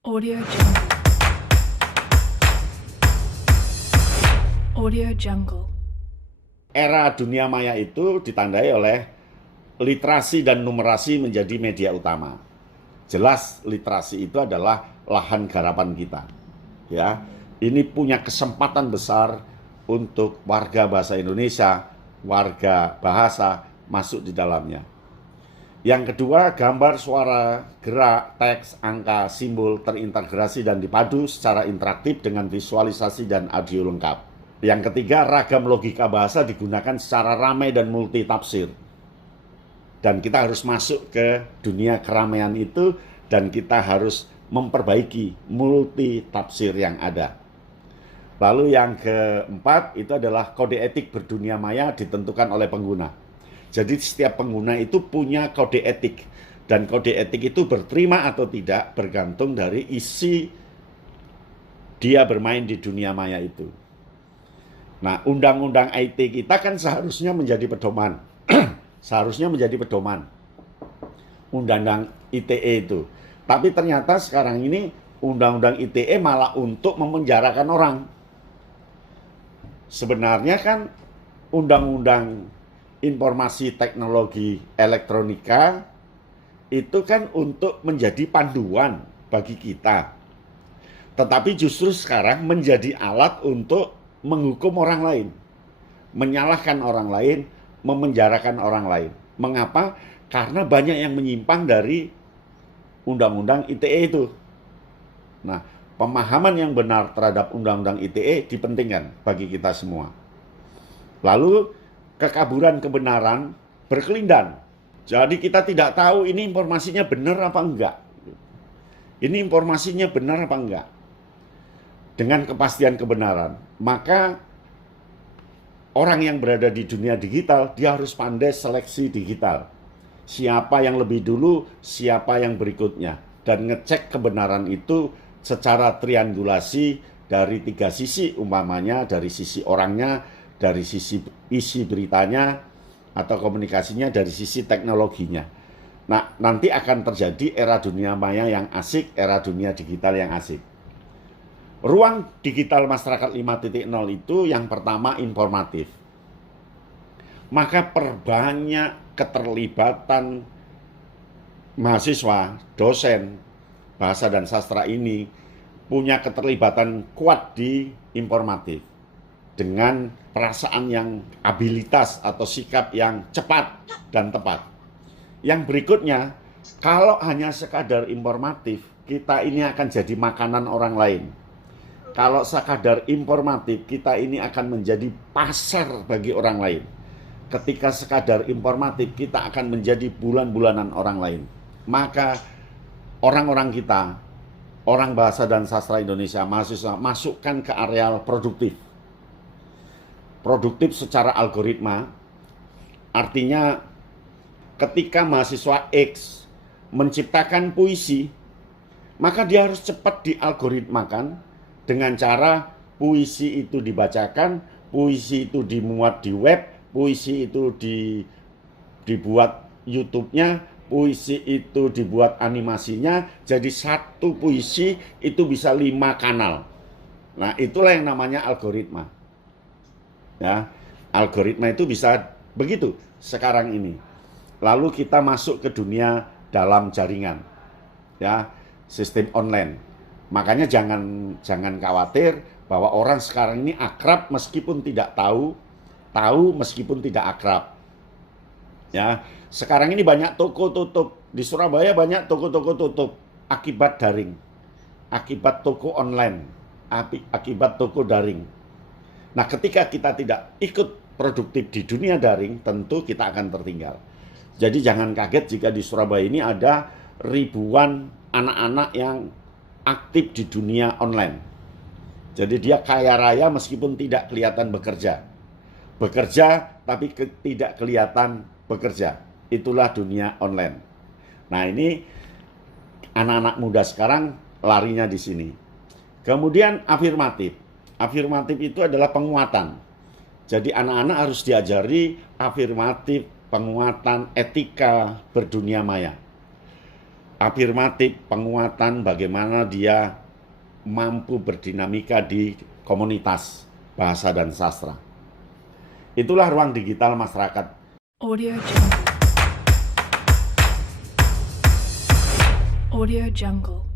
Audio Jungle. Audio Jungle. Era dunia maya itu ditandai oleh literasi dan numerasi menjadi media utama. Jelas literasi itu adalah lahan garapan kita. Ya, ini punya kesempatan besar untuk warga bahasa Indonesia, warga bahasa masuk di dalamnya. Yang kedua, gambar, suara, gerak, teks, angka, simbol terintegrasi dan dipadu secara interaktif dengan visualisasi dan audio lengkap. Yang ketiga, ragam logika bahasa digunakan secara ramai dan multi tafsir. Dan kita harus masuk ke dunia keramaian itu dan kita harus memperbaiki multi tafsir yang ada. Lalu yang keempat itu adalah kode etik berdunia maya ditentukan oleh pengguna. Jadi setiap pengguna itu punya kode etik. Dan kode etik itu berterima atau tidak bergantung dari isi dia bermain di dunia maya itu. Nah, undang-undang IT kita kan seharusnya menjadi pedoman. Seharusnya menjadi pedoman. Undang-undang ITE itu. Tapi ternyata sekarang ini undang-undang ITE malah untuk memenjarakan orang. Sebenarnya kan undang-undang informasi teknologi elektronika itu kan untuk menjadi panduan bagi kita. Tetapi justru sekarang menjadi alat untuk menghukum orang lain, menyalahkan orang lain, memenjarakan orang lain. Mengapa? Karena banyak yang menyimpang dari undang-undang ITE itu. Nah, pemahaman yang benar terhadap undang-undang ITE dipentingkan bagi kita semua. Lalu kekaburan kebenaran berkelindan. Jadi kita tidak tahu ini informasinya benar apa enggak. Ini informasinya benar apa enggak. Dengan kepastian kebenaran, maka orang yang berada di dunia digital, dia harus pandai seleksi digital. Siapa yang lebih dulu, siapa yang berikutnya. Dan ngecek kebenaran itu secara triangulasi dari tiga sisi, umpamanya dari sisi orangnya, dari sisi isi beritanya, atau komunikasinya, dari sisi teknologinya. Nah, nanti akan terjadi era dunia maya yang asik, era dunia digital yang asik. Ruang digital masyarakat 5.0 itu yang pertama informatif. Maka perbanyak keterlibatan mahasiswa, dosen, bahasa dan sastra ini punya keterlibatan kuat di informatif. Dengan perasaan yang abilitas atau sikap yang cepat dan tepat. Yang berikutnya, kalau hanya sekadar informatif, kita ini akan jadi makanan orang lain. Kalau sekadar informatif, kita ini akan menjadi pasar bagi orang lain. Ketika sekadar informatif, kita akan menjadi bulan-bulanan orang lain. Maka orang-orang kita, orang bahasa dan sastra Indonesia, mahasiswa, masukkan ke areal produktif. Produktif secara algoritma, artinya ketika mahasiswa X menciptakan puisi, maka dia harus cepat dialgoritmakan dengan cara puisi itu dibacakan, puisi itu dimuat di web, puisi itu dibuat YouTube-nya, puisi itu dibuat animasinya, jadi satu puisi itu bisa 5 kanal. Nah, itulah yang namanya algoritma. Ya, algoritma itu bisa begitu sekarang ini. Lalu kita masuk ke dunia dalam jaringan, ya, sistem online. Makanya jangan khawatir bahwa orang sekarang ini akrab meskipun tidak tahu, tahu meskipun tidak akrab. Ya, sekarang ini banyak toko tutup di Surabaya, banyak toko-toko tutup akibat daring, akibat toko online, akibat toko daring. Nah, ketika kita tidak ikut produktif di dunia daring, tentu kita akan tertinggal. Jadi jangan kaget jika di Surabaya ini ada ribuan anak-anak yang aktif di dunia online. Jadi dia kaya raya meskipun tidak kelihatan bekerja. Bekerja tapi tidak kelihatan bekerja. Itulah dunia online. Nah, ini anak-anak muda sekarang larinya di sini. Kemudian afirmatif. Afirmatif itu adalah penguatan. Jadi anak-anak harus diajari afirmatif, penguatan etika berdunia maya. afirmatif, penguatan bagaimana dia mampu berdinamika di komunitas bahasa dan sastra. Itulah ruang digital masyarakat. Audio Jungle. Audio Jungle.